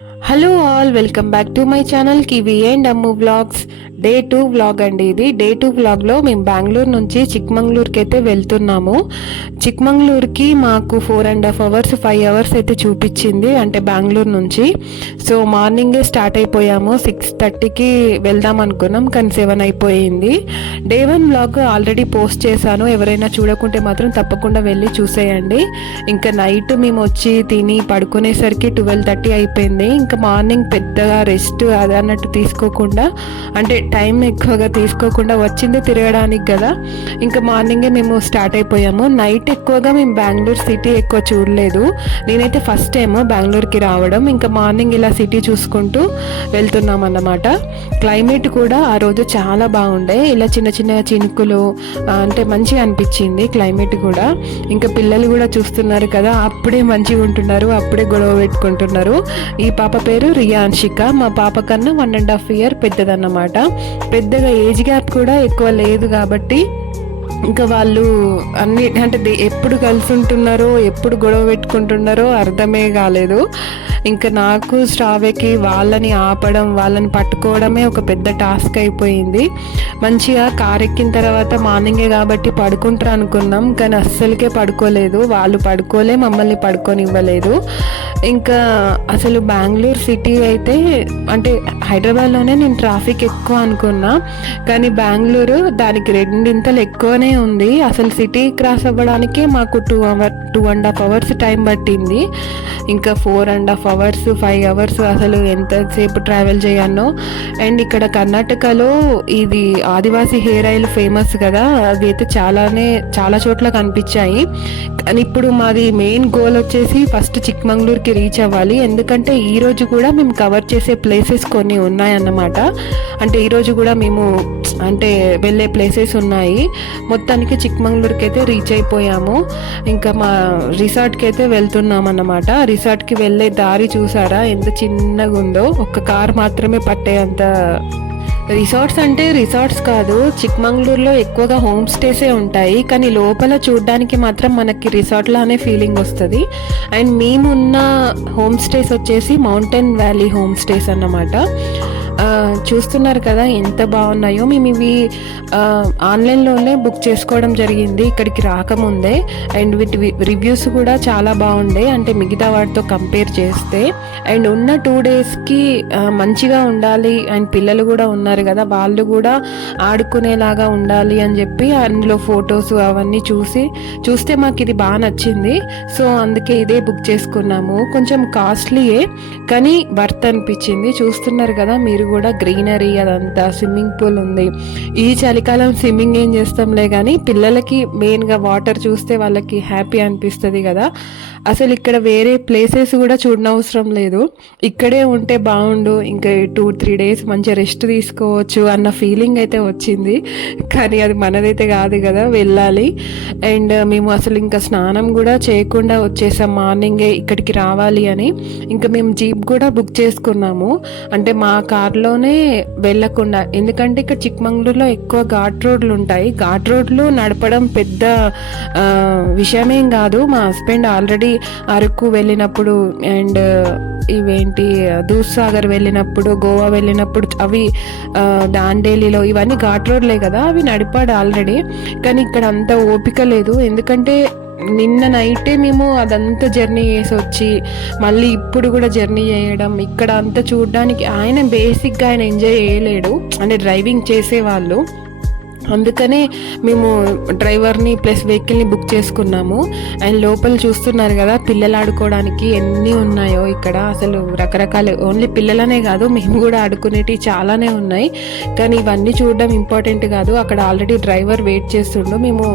Hello all, welcome back to my channel kiwi and Ammu vlogs. Day 2 vlog అండి ఇది. Day 2 వ్లాగ్లో మేము బెంగళూరు నుంచి చిక్మంగళూరుకి అయితే వెళ్తున్నాము. చిక్మంగళూరుకి మాకు 4.5 అవర్స్ 5 అవర్స్ అయితే చూపించింది, అంటే బెంగళూరు నుంచి. సో మార్నింగే స్టార్ట్ అయిపోయాము. 6:30కి వెళ్దాం అనుకున్నాం, కానీ 7 అయిపోయింది. డే 1 వ్లాగ్ ఆల్రెడీ పోస్ట్ చేశాను, ఎవరైనా చూడకుంటే మాత్రం తప్పకుండా వెళ్ళి చూసేయండి. ఇంకా నైట్ మేము వచ్చి తిని పడుకునేసరికి 12:30 అయిపోయింది. ఇంకా మార్నింగ్ పెద్దగా రెస్ట్ అది అన్నట్టు తీసుకోకుండా, అంటే టైం ఎక్కువగా తీసుకోకుండా, వచ్చింది తిరగడానికి కదా, ఇంకా మార్నింగే మేము స్టార్ట్ అయిపోయాము. నైట్ ఎక్కువగా మేము బెంగళూరు సిటీ ఎక్కువ చూడలేదు. నేనైతే ఫస్ట్ టైం బెంగళూరుకి రావడం. ఇంకా మార్నింగ్ ఇలా సిటీ చూసుకుంటూ వెళ్తున్నాం అన్నమాట. క్లైమేట్ కూడా ఆ రోజు చాలా బాగుండే, ఇలా చిన్న చిన్న చినుకులు, అంటే మంచిగా అనిపించింది క్లైమేట్ కూడా. ఇంకా పిల్లలు కూడా చూస్తున్నారు కదా, అప్పుడే మంచిగా ఉంటున్నారు, అప్పుడే గొడవ పెట్టుకుంటున్నారు. ఈ పాప పేరు రియాన్షిక, మా పాప కన్నా 1.5 year పెద్దదన్నమాట. పెద్దగా ఏజ్ గ్యాప్ కూడా ఎక్కువ లేదు కాబట్టి ఇంకా వాళ్ళు అన్ని అంటే ఎప్పుడు కలిసి ఉంటున్నారో ఎప్పుడు గొడవ పెట్టుకుంటున్నారో అర్థమే కాలేదు. ఇంకా నాకు శ్రావ్యకి వాళ్ళని ఆపడం, వాళ్ళని పట్టుకోవడమే ఒక పెద్ద టాస్క్ అయిపోయింది. మంచిగా కార్ ఎక్కిన తర్వాత మార్నింగే కాబట్టి పడుకుంటారు అనుకున్నాం, కానీ అస్సలకే పడుకోలేదు. వాళ్ళు పడుకోలే, మమ్మల్ని పడుకోనివ్వలేదు. ఇంకా అసలు బెంగళూరు సిటీ అయితే, అంటే హైదరాబాద్లోనే నేను ట్రాఫిక్ ఎక్కువ అనుకున్నా, కానీ బెంగళూరు దానికి 2 ఎక్కువనే ఉంది. అసలు సిటీ క్రాస్ అవ్వడానికే మాకు 2.5 అవర్స్ టైం పట్టింది. ఇంకా 4.5 అవర్స్ 5 అవర్స్ అసలు ఎంతసేపు ట్రావెల్ చేయన్నో. అండ్ ఇక్కడ కర్ణాటకలో ఇది ఆదివాసీ హెయిర్ ఆయిల్ ఫేమస్ కదా, అది అయితే చాలా చోట్ల కనిపించాయి. కానీ ఇప్పుడు మాది మెయిన్ గోల్ వచ్చేసి ఫస్ట్ చిక్మంగళూరుకి రీచ్ అవ్వాలి. ఎందుకంటే ఈరోజు కూడా మేము కవర్ చేసే ప్లేసెస్ కొన్ని ఉన్నాయన్నమాట. అంటే ఈరోజు కూడా మేము అంటే వెళ్ళే ప్లేసెస్ ఉన్నాయి. మొత్తానికి చిక్మంగళూరుకి అయితే రీచ్ అయిపోయాము. ఇంకా మా రిసార్ట్కి అయితే వెళ్తున్నాం అన్నమాట. రిసార్ట్కి వెళ్ళే దారి చూసారా ఎంత చిన్నగా ఉందో, ఒక్క కార్ మాత్రమే పట్టేంత. రిసార్ట్స్ అంటే రిసార్ట్స్ కాదు, చిక్మంగళూరులో ఎక్కువగా హోమ్ స్టేసే ఉంటాయి, కానీ లోపల చూడడానికి మాత్రం మనకి రిసార్ట్ లానే ఫీలింగ్ వస్తుంది. అండ్ మేమున్న హోమ్ స్టేస్ వచ్చేసి మౌంటైన్ వ్యాలీ హోమ్ స్టేస్ అన్నమాట. చూస్తున్నారు కదా ఎంత బాగున్నాయో. మేము ఇవి ఆన్లైన్లోనే బుక్ చేసుకోవడం జరిగింది ఇక్కడికి రాకముందే. అండ్ వీటి రివ్యూస్ కూడా చాలా బాగుండే, అంటే మిగతా వాటితో కంపేర్ చేస్తే. అండ్ ఉన్న 2 డేస్కి మంచిగా ఉండాలి, అండ్ పిల్లలు కూడా ఉన్నారు కదా, వాళ్ళు కూడా ఆడుకునేలాగా ఉండాలి అని చెప్పి అందులో ఫొటోస్ అవన్నీ చూస్తే మాకు ఇది బాగా నచ్చింది. సో అందుకే ఇదే బుక్ చేసుకున్నాము. కొంచెం కాస్ట్లీయే, కానీ వర్త్ అనిపించింది. చూస్తున్నారు కదా మీరు కూడా, గ్రీనరీ అదంతా, స్విమ్మింగ్ పూల్ ఉంది. ఈ చలికాలం స్విమ్మింగ్ ఏం చేస్తాంలే, కానీ పిల్లలకి మెయిన్గా వాటర్ చూస్తే వాళ్ళకి హ్యాపీ అనిపిస్తుంది కదా. అసలు ఇక్కడ వేరే ప్లేసెస్ కూడా చూడనవసరం లేదు, ఇక్కడే ఉంటే బాగుండు, ఇంకా 2-3 డేస్ మంచిగా రెస్ట్ తీసుకోవచ్చు అన్న ఫీలింగ్ అయితే వచ్చింది. కానీ అది మనదైతే కాదు కదా, వెళ్ళాలి. అండ్ మేము అసలు ఇంకా స్నానం కూడా చేయకుండా వచ్చేసాం మార్నింగే ఇక్కడికి రావాలి అని. ఇంకా మేము జీప్ కూడా బుక్ చేసుకున్నాము, అంటే మా కార్లోనే వెళ్ళకుండా. ఎందుకంటే ఇక్కడ చిక్మంగళూరులో ఎక్కువ ఘాట్ రోడ్లు ఉంటాయి. ఘాట్ రోడ్లు నడపడం పెద్ద విషయమేం కాదు. మా హస్బెండ్ ఆల్రెడీ అరకు వెళ్ళినప్పుడు, అండ్ ఇవేంటి దూద్సాగర్ వెళ్ళినప్పుడు, గోవా వెళ్ళినప్పుడు, అవి దాండేలిలో ఇవన్నీ ఘాట్ రోడ్లే కదా, అవి నడిపాడు ఆల్రెడీ. కానీ ఇక్కడ అంత ఓపిక లేదు, ఎందుకంటే నిన్న నైటే మేము అదంతా జర్నీ చేసి వచ్చి మళ్ళీ ఇప్పుడు కూడా జర్నీ చేయడం, ఇక్కడ అంతా చూడడానికి ఆయన బేసిక్గా ఆయన ఎంజాయ్ చేయలేడు, అంటే డ్రైవింగ్ చేసేవాళ్ళు. అందుకనే మేము డ్రైవర్ని ప్లస్ వెహికల్ని బుక్ చేసుకున్నాము. అండ్ లోపల చూస్తున్నారు కదా, పిల్లలు ఆడుకోవడానికి ఎన్ని ఉన్నాయో ఇక్కడ. అసలు రకరకాల, ఓన్లీ పిల్లలనే కాదు మేము కూడా ఆడుకునేటివి చాలానే ఉన్నాయి. కానీ ఇవన్నీ చూడడం ఇంపార్టెంట్ కాదు, అక్కడ ఆల్రెడీ డ్రైవర్ వెయిట్ చేస్తుండు. మేము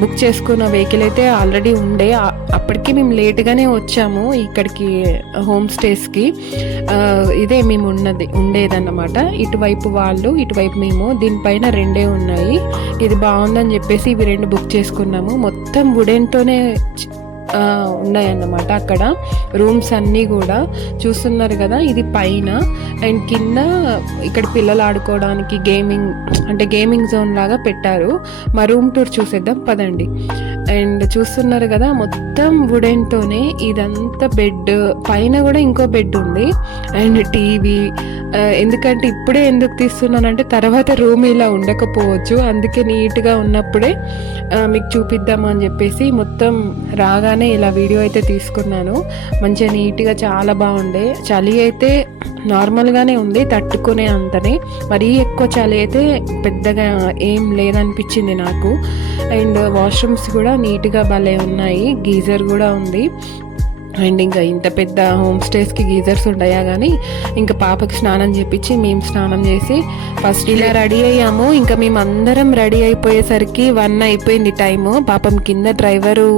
బుక్ చేసుకున్న వెహికల్ అయితే ఆల్రెడీ ఉండే, అప్పటికి మేము లేట్గానే వచ్చాము ఇక్కడికి హోమ్ స్టేస్కి. ఇదే మేము ఉండేదన్నమాట. ఇటువైపు వాళ్ళు, ఇటువైపు మేము. దీనిపైన 2 ఉన్నాయి. ఇది బాగుందని చెప్పేసి ఇవి 2 బుక్ చేసుకున్నాము. మొత్తం వుడెన్తోనే ఉన్నాయన్నమాట అక్కడ రూమ్స్ అన్నీ కూడా. చూస్తున్నారు కదా, ఇది పైన. అండ్ కింద ఇక్కడ పిల్లలు ఆడుకోవడానికి గేమింగ్ జోన్ లాగా పెట్టారు. మా రూమ్ టూర్ చూసేద్దాం పదండి. అండ్ చూస్తున్నారు కదా మొత్తం వుడెన్తోనే ఇదంతా బెడ్, పైన కూడా ఇంకో బెడ్ ఉంది అండ్ టీవీ. ఎందుకంటే ఇప్పుడే ఎందుకు తీస్తున్నానంటే తర్వాత రూమ్ ఇలా ఉండకపోవచ్చు, అందుకే నీట్గా ఉన్నప్పుడే మీకు చూపిద్దాము అని చెప్పేసి మొత్తం రాగానే ఇలా వీడియో అయితే తీసుకున్నాను. మంచిగా నీట్గా చాలా బాగుండే. చలి అయితే నార్మల్గానే ఉంది, తట్టుకునే అంతనే, మరీ ఎక్కువ చలి అయితే పెద్దగా ఏం లేదనిపించింది నాకు. అండ్ వాష్రూమ్స్ కూడా నీట్గా భలే ఉన్నాయి, గీజర్ కూడా ఉంది. అండ్ ఇంకా ఇంత పెద్ద హోమ్ స్టేస్కి గీజర్స్ ఉంటాయా కానీ ఇంకా పాపకి స్నానం చేపించి మేము స్నానం చేసి ఫస్ట్ ఇలా రెడీ అయ్యాము. ఇంకా మేము అందరం రెడీ అయిపోయేసరికి 1 అయిపోయింది టైము. పాపం కింద డ్రైవరు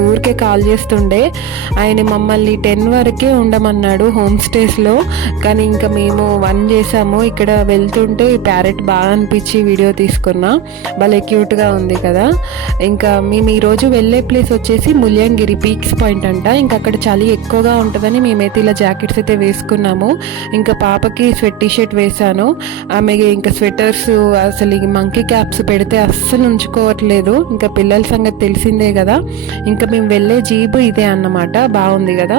ఊరికే కాల్ చేస్తుండే, ఆయన మమ్మల్ని 10 వరకే ఉండమన్నాడు హోమ్ స్టేస్లో. కానీ ఇంకా మేము 1 చేసాము. ఇక్కడ వెళ్తుంటే ఈ ప్యారెట్ బాగా అనిపించి వీడియో తీసుకున్నా, భలే క్యూట్గా ఉంది కదా. ఇంకా మేము ఈరోజు వెళ్ళే ప్లేస్ వచ్చేసి ముల్యంగిరి పీక్స్ పాయింట్ అంట. ఇంకా అక్కడ చలి ఎక్కువగా ఉంటుందని మేమైతే ఇలా జాకెట్స్ అయితే వేసుకున్నాము. ఇంకా పాపకి స్వెట్ టీషర్ట్ వేసాను, ఆమె ఇంకా స్వెటర్స్ అసలు ఈ మంకీ క్యాప్స్ పెడితే అస్సలు ఉంచుకోవట్లేదు. ఇంకా పిల్లల సంగతి తెలిసిందే కదా. ఇంకా మేము వెళ్ళే జీబు ఇదే అన్నమాట, బాగుంది కదా.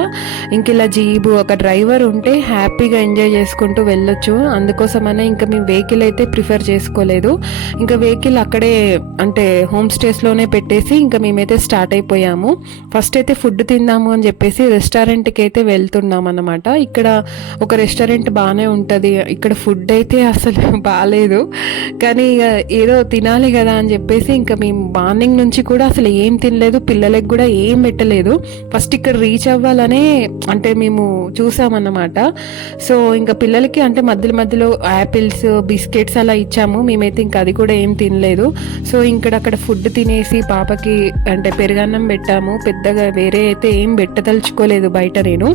ఇంక ఇలా జీబు ఒక డ్రైవర్ ఉంటే హ్యాపీగా ఎంజాయ్ చేసుకుంటూ వెళ్ళొచ్చు. అందుకోసమనే ఇంకా మేము వెహికల్ అయితే ప్రిఫర్ చేసుకోలేదు. ఇంకా వెహికల్ అక్కడే అంటే హోమ్ స్టేస్లోనే పెట్టేసి ఇంకా మేమైతే స్టార్ట్ అయిపోయాము. ఫస్ట్ అయితే ఫుడ్ తిందాము అని చెప్పేసి రెస్టారెంట్కి అయితే వెళ్తున్నాం అన్నమాట. ఇక్కడ ఒక రెస్టారెంట్ బాగానే ఉంటుంది, ఇక్కడ ఫుడ్ అయితే అసలు బాగాలేదు, కానీ ఏదో తినాలి కదా అని చెప్పేసి ఇంకా మేము మార్నింగ్ నుంచి కూడా అసలు ఏం తినలేదు, పిల్లలకి కూడా ఏం పెట్టలేదు. ఫస్ట్ ఇక్కడ రీచ్ అవ్వాలనే అంటే మేము చూసామన్నమాట. సో ఇంకా పిల్లలకి అంటే మధ్యలో మధ్యలో యాపిల్స్ బిస్కెట్స్ అలా ఇచ్చాము, మేమైతే ఇంకా అది కూడా ఏం తినలేదు. సో అక్కడ ఫుడ్ తినేసి పాపకి అంటే పెరుగన్నం పెట్టాము, పెద్దగా వేరే అయితే ఏం పెట్టదలుచుకోలేదు బయట. నేను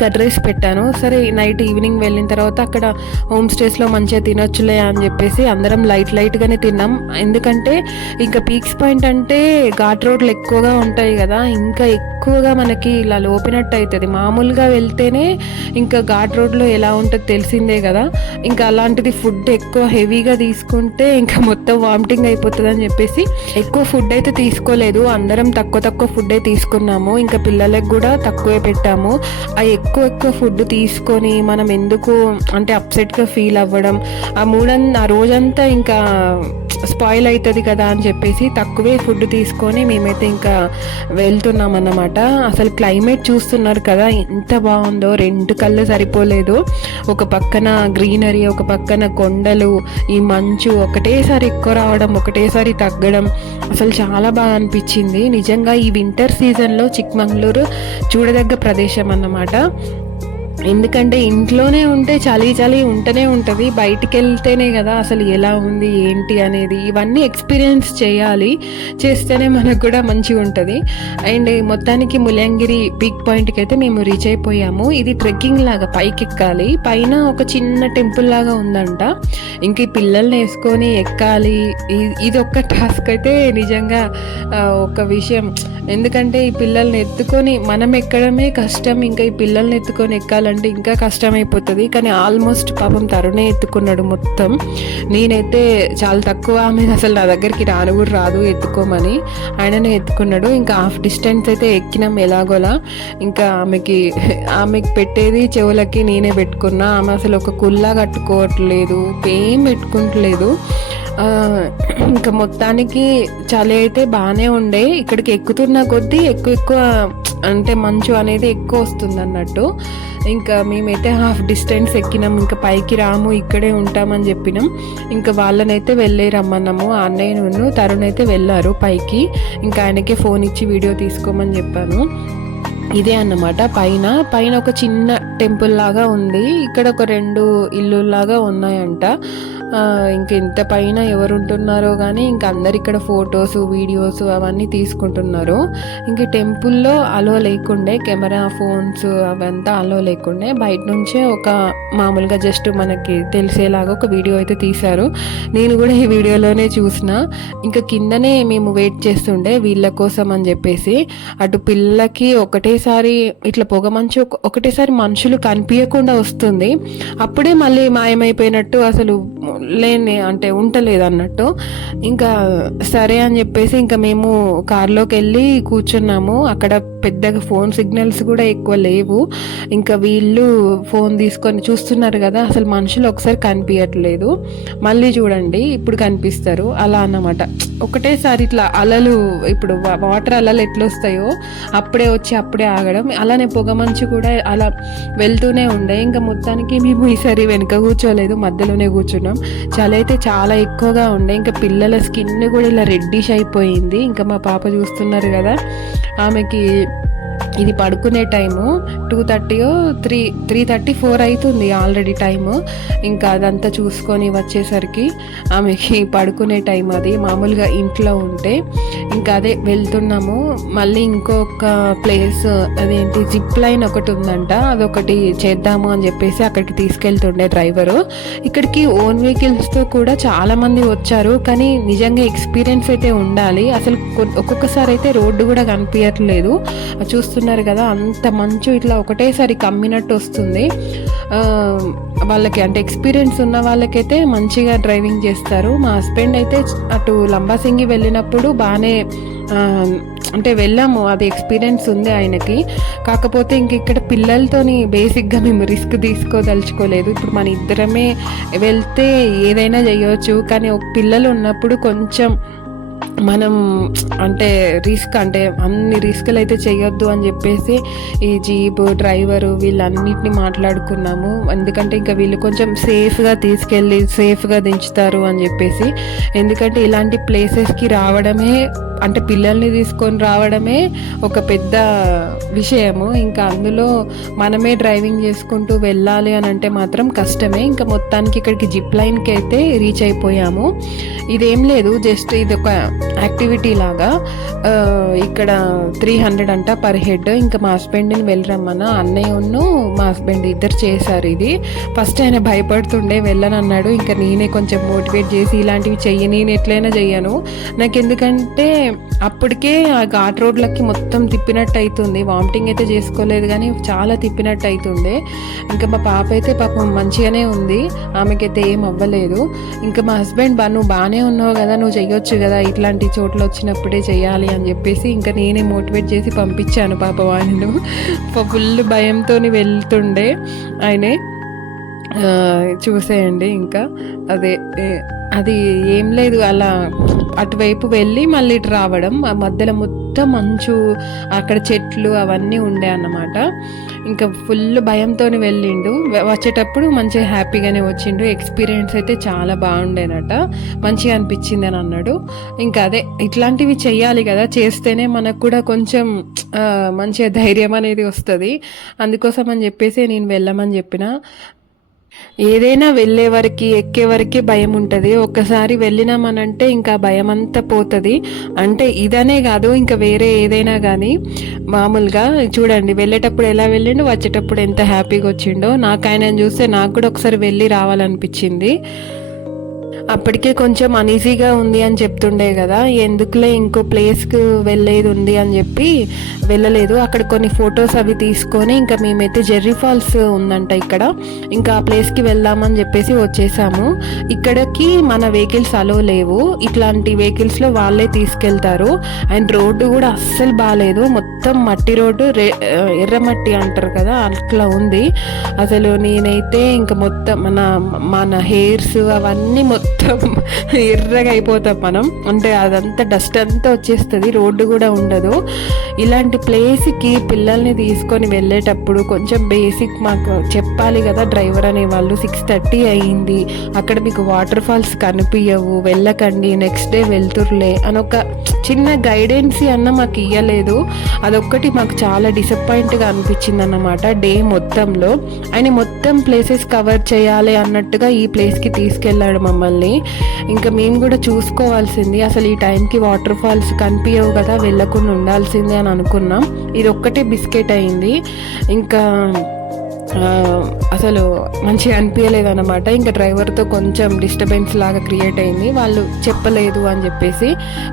కర్డ్ రైస్ పెట్టాను. సరే నైట్ ఈవినింగ్ వెళ్ళిన తర్వాత అక్కడ హోమ్ స్టేస్లో మంచిగా తినొచ్చులే అని చెప్పేసి అందరం లైట్గానే తిన్నాం. ఎందుకంటే ఇంకా పీక్స్ పాయింట్ అంటే ఘాట్ రోడ్లు ఎక్కువగా ఉంటాయి కదా, ఇంకా ఎక్కువగా మనకి ఇలా లోపినట్టు అవుతుంది. మామూలుగా వెళ్తేనే ఇంకా ఘాట్ రోడ్లో ఎలా ఉంటుంది తెలిసిందే కదా, ఇంకా అలాంటిది ఫుడ్ ఎక్కువ హెవీగా తీసుకుంటే ఇంకా మొత్తం వామిటింగ్ అయిపోతుంది అని చెప్పేసి ఎక్కువ ఫుడ్ అయితే తీసుకోలేదు. అందరం తక్కువ ఫుడ్డే తీసుకున్నాము. ఇంకా పిల్లలకు కూడా తక్కువే పెట్టాము. ఎక్కువ ఫుడ్ తీసుకొని మనం ఎందుకు అంటే అప్సెట్గా ఫీల్ అవ్వడం, ఆ రోజంతా ఇంకా స్పాయిల్ అవుతుంది కదా అని చెప్పేసి తక్కువే ఫుడ్ తీసుకొని మేమైతే ఇంకా వెళ్తున్నాం అన్నమాట. అసలు క్లైమేట్ చూస్తున్నారు కదా ఎంత బాగుందో, 2 కళ్ళు సరిపోలేదు. ఒక పక్కన గ్రీనరీ, ఒక పక్కన కొండలు, ఈ మంచు ఒకటేసారి ఎక్కువ రావడం, ఒకటేసారి తగ్గడం, అసలు చాలా బాగా అనిపించింది. నిజంగా ఈ వింటర్ సీజన్లో చిక్మంగళూరు చూడదగ్గ ప్రదేశం అన్నమాట. ఎందుకంటే ఇంట్లోనే ఉంటే చలి ఉంటూనే ఉంటుంది, బయటికి వెళ్తేనే కదా అసలు ఎలా ఉంది ఏంటి అనేది ఇవన్నీ ఎక్స్పీరియన్స్ చేయాలి, చేస్తేనే మనకు కూడా మంచిగా ఉంటుంది. అండ్ మొత్తానికి ముల్యంగిరి పీక్ పాయింట్కి అయితే మేము రీచ్ అయిపోయాము. ఇది ట్రెక్కింగ్ లాగా పైకి ఎక్కాలి, పైన ఒక చిన్న టెంపుల్ లాగా ఉందంట. ఇంక ఈ పిల్లల్ని వేసుకొని ఎక్కాలి, ఇది ఒక్క టాస్క్ అయితే నిజంగా ఒక విషయం. ఎందుకంటే ఈ పిల్లల్ని ఎత్తుకొని మనం ఎక్కడమే కష్టం, ఇంకా ఈ పిల్లల్ని ఎత్తుకొని ఎక్కాలంటే ఇంకా కష్టమైపోతుంది. కానీ ఆల్మోస్ట్ పాపం తరుణే ఎత్తుకున్నాడు మొత్తం. నేనైతే చాలా తక్కువ, ఆమె అసలు నా దగ్గరికి రాదు ఎత్తుకోమని, ఆయననే ఎత్తుకున్నాడు. ఇంకా హాఫ్ డిస్టెన్స్ అయితే ఎక్కినాం ఎలాగోలా. ఇంకా ఆమెకి పెట్టేది చెవులకి నేనే పెట్టుకున్నా. ఆమె అసలు ఒక కుల్లా కట్టుకోవట్లేదు, ఏం పెట్టుకుంటలేదు. ఇంకా మొత్తానికి చలి అయితే బాగానే ఉండే. ఇక్కడికి ఎక్కుతున్న కొద్దీ ఎక్కువ అంటే మంచు అనేది ఎక్కువ వస్తుంది అన్నట్టు. ఇంకా మేమైతే హాఫ్ డిస్టెన్స్ ఎక్కినాం, ఇంకా పైకి రాము ఇక్కడే ఉంటామని చెప్పినాం. ఇంకా వాళ్ళనైతే వెళ్ళే రమ్మన్నాము. అన్నయ్యను తరుణ్ అయితే వెళ్ళారు పైకి. ఇంకా ఆయనకే ఫోన్ ఇచ్చి వీడియో తీసుకోమని చెప్పాను. ఇదే అన్నమాట పైన ఒక చిన్న టెంపుల్ లాగా ఉంది. ఇక్కడ ఒక 2 ఇల్లులాగా ఉన్నాయంట. ఇంక ఇంత పైన ఎవరు ఉంటున్నారో కానీ ఇంకా అందరు ఇక్కడ ఫొటోస్ వీడియోస్ అవన్నీ తీసుకుంటున్నారు. ఇంక టెంపుల్లో అలో లేకుండే, కెమెరా ఫోన్స్ అవంతా అలో లేకుండే. బయట నుంచే ఒక మామూలుగా జస్ట్ మనకి తెలిసేలాగా ఒక వీడియో అయితే తీశారు. నేను కూడా ఈ వీడియోలోనే చూసిన. ఇంకా కిందనే మేము వెయిట్ చేస్తుండే వీళ్ళ కోసం అని చెప్పేసి. అటు పిల్లకి ఒకటే ఒకటేసారి ఇట్లా పొగ మంచు ఒకటేసారి మనుషులు కనిపించకుండా వస్తుంది. అప్పుడే మళ్ళీ మాయమైపోయినట్టు, అసలు లేని అంటే ఉండలేదు అన్నట్టు. ఇంకా సరే అని చెప్పేసి ఇంకా మేము కార్లోకి వెళ్ళి కూర్చున్నాము. అక్కడ పెద్దగా ఫోన్ సిగ్నల్స్ కూడా ఎక్కువ లేవు. ఇంకా వీళ్ళు ఫోన్ తీసుకొని చూస్తున్నారు కదా, అసలు మనుషులు ఒకసారి కనిపించట్లేదు, మళ్ళీ చూడండి ఇప్పుడు కనిపిస్తారు అలా అన్నమాట. ఒకటేసారి ఇట్లా అలలు, ఇప్పుడు వాటర్ అలలు ఎట్లా వస్తాయో అప్పుడే వచ్చి అప్పుడే ఆగడం, అలానే పొగ మంచు కూడా అలా వెళ్తూనే ఉండే. ఇంకా మొత్తానికి మేము ఈసారి వెనుక కూర్చోలేదు, మధ్యలోనే కూర్చున్నాం. చలి అయితే చాలా ఎక్కువగా ఉండే. ఇంకా పిల్లల స్కిన్ కూడా ఇలా రెడ్డిష్ అయిపోయింది. ఇంకా మా పాప చూస్తున్నారు కదా, ఆమెకి ఇది పడుకునే టైము 2:30 3:34 అవుతుంది ఆల్రెడీ టైము. ఇంకా అదంతా చూసుకొని వచ్చేసరికి ఆమెకి పడుకునే టైం అది. మామూలుగా ఇంట్లో ఉంటే ఇంకా అదే వెళ్తున్నాము. మళ్ళీ ఇంకొక ప్లేస్ అదేంటి జిప్ లైన్ ఒకటి ఉందంట, అదొకటి చేద్దాము అని చెప్పేసి అక్కడికి తీసుకెళ్తుండే డ్రైవరు. ఇక్కడికి ఓన్ వెహికల్స్తో కూడా చాలామంది వచ్చారు, కానీ నిజంగా ఎక్స్పీరియన్స్ అయితే ఉండాలి. అసలు ఒక్కొక్కసారి అయితే రోడ్డు కూడా కనిపించట్లేదు. చూస్తున్నారు కదా, అంత మంచు ఇట్లా ఒకటేసారి కమ్మినట్టు వస్తుంది. వాళ్ళకి అంటే ఎక్స్పీరియన్స్ ఉన్న వాళ్ళకైతే మంచిగా డ్రైవింగ్ చేస్తారు. మా హస్బెండ్ అయితే అటు లంబాసింగి వెళ్ళినప్పుడు బాగానే అంటే వెళ్ళాము, అది ఎక్స్పీరియన్స్ ఉంది ఆయనకి. కాకపోతే ఇంక ఇక్కడ పిల్లలతోని బేసిక్గా మేము రిస్క్ తీసుకోదలుచుకోలేదు. ఇప్పుడు మన ఇద్దరమే వెళ్తే ఏదైనా చేయవచ్చు, కానీ పిల్లలు ఉన్నప్పుడు కొంచెం మనం అంటే రిస్క్, అంటే అన్ని రిస్కులు అయితే చేయొద్దు అని చెప్పేసి ఈ జీప్ డ్రైవరు వీళ్ళన్నిటిని మాట్లాడుకున్నాము. ఎందుకంటే ఇంకా వీళ్ళు కొంచెం సేఫ్గా తీసుకెళ్ళి సేఫ్గా దించుతారు అని చెప్పేసి. ఎందుకంటే ఇలాంటి ప్లేసెస్కి రావడమే, అంటే పిల్లల్ని తీసుకొని రావడమే ఒక పెద్ద విషయము. ఇంకా అందులో మనమే డ్రైవింగ్ చేసుకుంటూ వెళ్ళాలి అని అంటే మాత్రం కష్టమే. ఇంకా మొత్తానికి ఇక్కడికి జిప్ లైన్కి అయితే రీచ్ అయిపోయాము. ఇదేం లేదు, జస్ట్ ఇది ఒక యాక్టివిటీ లాగా. ఇక్కడ 300 అంట పర్ హెడ్. ఇంకా మా హస్బెండ్ని వెళ్ళరమ్మన్న, అన్నయ్యను మా హస్బెండ్ ఇద్దరు చేశారు ఇది. ఫస్ట్ ఆయన భయపడుతుండే వెళ్ళనన్నాడు. ఇంకా నేనే కొంచెం మోటివేట్ చేసి ఇలాంటివి చెయ్యి, నేను ఎట్లయినా చెయ్యను, నాకు ఎందుకంటే అప్పటికే ఆ ఘాట్ రోడ్లకి మొత్తం తిప్పినట్టు అవుతుంది. వామిటింగ్ అయితే చేసుకోలేదు కానీ చాలా తిప్పినట్టు అవుతుండే. ఇంకా మా పాప అయితే పాపం మంచిగానే ఉంది, ఆమెకైతే ఏం అవ్వలేదు. ఇంకా మా హస్బెండ్ నువ్వు బాగానే ఉన్నావు కదా, నువ్వు చెయ్యొచ్చు కదా, ఇట్లాంటి చోట్ల వచ్చినప్పుడే చెయ్యాలి అని చెప్పేసి ఇంకా నేనే మోటివేట్ చేసి పంపించాను పాప ఆయనను. ఫుల్ భయంతో వెళ్తుండే ఆయనే. చూసేయండి ఇంకా అదే, అది ఏం లేదు, అలా అటువైపు వెళ్ళి మళ్ళీ ఇటు రావడం. ఆ మధ్యలో మొత్తం మంచు, అక్కడ చెట్లు అవన్నీ ఉండే అన్నమాట. ఇంకా ఫుల్ భయంతో వెళ్ళిండు. వచ్చేటప్పుడు మంచిగా హ్యాపీగానే వచ్చిండు. ఎక్స్పీరియన్స్ అయితే చాలా బాగుండేనట, మంచిగా అనిపించింది అని అన్నాడు. ఇంకా అదే ఇట్లాంటివి చెయ్యాలి కదా, చేస్తేనే మనకు కూడా కొంచెం మంచిగా ధైర్యం అనేది వస్తుంది. అందుకోసం అని చెప్పేసి నేను వెళ్ళమని చెప్పిన. ఏదైనా వెళ్ళే వరకు ఎక్కే వరకే భయం ఉంటుంది. ఒక్కసారి వెళ్ళినామనంటే ఇంకా భయం అంతా పోతుంది. అంటే ఇదనే కాదు, ఇంకా వేరే ఏదైనా కానీ మామూలుగా చూడండి, వెళ్ళేటప్పుడు ఎలా వెళ్ళిండు, వచ్చేటప్పుడు ఎంత హ్యాపీగా వచ్చిండో. నాకు ఆయనను చూస్తే నాకు కూడా ఒకసారి వెళ్ళి రావాలనిపించింది. అప్పటికే కొంచెం అనీజీగా ఉంది అని చెప్తుండే కదా, ఎందుకులే ఇంకో ప్లేస్కి వెళ్ళేది ఉంది అని చెప్పి వెళ్ళలేదు. అక్కడ కొన్ని ఫొటోస్ అవి తీసుకొని ఇంకా మేమైతే జెర్రీ ఫాల్స్ ఉందంట ఇక్కడ, ఇంకా ఆ ప్లేస్కి వెళ్దామని చెప్పేసి వచ్చేసాము. ఇక్కడికి మన వెహికల్స్ అలో లేవు, ఇట్లాంటి వెహికల్స్లో వాళ్ళే తీసుకెళ్తారు. అండ్ రోడ్డు కూడా అస్సలు బాగాలేదు, మొత్తం మట్టి రోడ్డు, ఎర్రమట్టి అంటారు కదా అట్లా ఉంది. అసలు నేనైతే ఇంకా మొత్తం మన హెయిర్స్ అవన్నీ మొత్తం ఎర్రగా అయిపోతాం మనం, అంటే అదంతా డస్ట్ అంతా వచ్చేస్తుంది, రోడ్డు కూడా ఉండదు. ఇలాంటి ప్లేస్కి పిల్లల్ని తీసుకొని వెళ్ళేటప్పుడు కొంచెం బేసిక్ మాకు చెప్పాలి కదా డ్రైవర్ అనే వాళ్ళు. 6:30 అయ్యింది, అక్కడ మీకు వాటర్ ఫాల్స్ కనిపించవు, వెళ్ళకండి, నెక్స్ట్ డే వెళ్తుర్లే అని ఒక చిన్న గైడెన్స్ అన్న మాకు ఇవ్వలేదు. అదొక్కటి మాకు చాలా డిసప్పాయింట్గా అనిపించింది అన్నమాట. డే మొత్తంలో ఆయన మొత్తం ప్లేసెస్ కవర్ చేయాలి అన్నట్టుగా ఈ ప్లేస్కి తీసుకెళ్ళాడు మమ్మల్ని. ఇంకా మేము కూడా చూసుకోవాల్సింది, అసలు ఈ టైంకి వాటర్ ఫాల్స్ కనిపించవు కదా, వెళ్ళకుండా ఉండాల్సిందే అని అనుకున్నాం. ఇది ఒక్కటే బిస్కెట్ అయింది. ఇంకా అసలు మంచిగా అనిపించలేదు అనమాట. ఇంకా డ్రైవర్తో కొంచెం డిస్టర్బెన్స్ లాగా క్రియేట్ అయింది, వాళ్ళు చెప్పలేదు అని చెప్పేసి.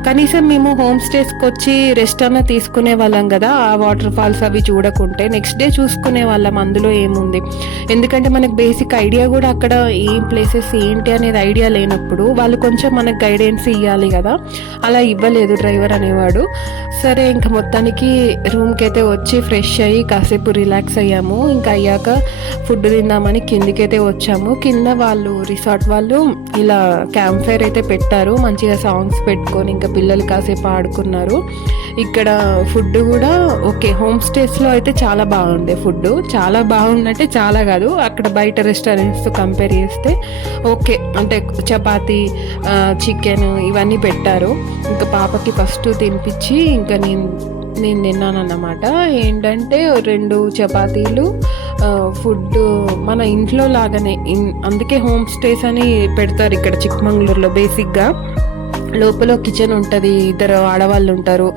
కనీసం మేము హోమ్ స్టేస్కి వచ్చి రెస్ట్ అన్న తీసుకునే వాళ్ళం కదా, ఆ వాటర్ ఫాల్స్ అవి చూడకుంటే నెక్స్ట్ డే చూసుకునే వాళ్ళం అందులో ఏముంది. ఎందుకంటే మనకు బేసిక్ ఐడియా కూడా అక్కడ ఏం ప్లేసెస్ ఏంటి అనేది ఐడియా లేనప్పుడు వాళ్ళు కొంచెం మనకు గైడెన్స్ ఇవ్వాలి కదా, అలా ఇవ్వలేదు డ్రైవర్ అనేవాడు. సరే ఇంకా మొత్తానికి రూమ్కి అయితే వచ్చి ఫ్రెష్ అయ్యి కాసేపు రిలాక్స్ అయ్యాము. ఇంకా అయ్యాక ఫుడ్ తిందామని కిందికైతే వచ్చాము. కింద వాళ్ళు రిసార్ట్ వాళ్ళు ఇలా క్యాంప్ ఫైర్ అయితే పెట్టారు, మంచిగా సాంగ్స్ పెట్టుకొని ఇంకా పిల్లలు కాసేపు ఆడుకున్నారు. ఇక్కడ ఫుడ్ కూడా ఓకే, హోమ్ స్టేస్లో అయితే చాలా బాగుండే ఫుడ్, చాలా బాగుందంటే చాలా కాదు, అక్కడ బయట రెస్టారెంట్స్తో కంపేర్ చేస్తే ఓకే. అంటే చపాతీ, చికెన్ ఇవన్నీ పెట్టారు. ఇంకా పాపకి ఫస్ట్ తినిపించి ఇంకా నేను తిన్నానన్నమాట. ఏంటంటే 2 చపాతీలు, ఫుడ్ మన ఇంట్లో లాగానే, అందుకే హోమ్ స్టేస్ అని పెడతారు ఇక్కడ చిక్మంగళూరులో. బేసిక్గా లోపల కిచెన్ ఉంటుంది, 2 ఆడవాళ్ళు ఉంటారు,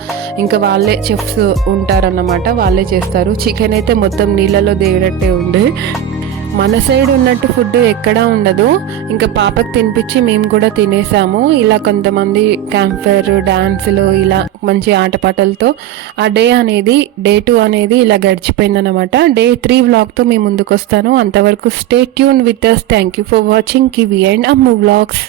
ఇంకా వాళ్ళే చెఫ్స్ ఉంటారన్నమాట, వాళ్ళే చేస్తారు. చికెన్ అయితే మొత్తం నీళ్ళలో దేవినట్టే ఉండే, మన సైడ్ ఉన్నట్టు ఫుడ్ ఎక్కడా ఉండదు. ఇంకా పాపకు తినిపించి మేము కూడా తినేసాము. ఇలా కొంతమంది క్యాంప్ ఫైర్, డాన్సులు, ఇలా మంచి ఆటపాటలతో ఆ డే 2 అనేది ఇలా గడిచిపోయిందనమాట. డే 3 వ్లాగ్తో మేము ముందుకు వస్తాను. అంతవరకు stay tune with us. Thank you for watching Kiwi and Ammu vlogs.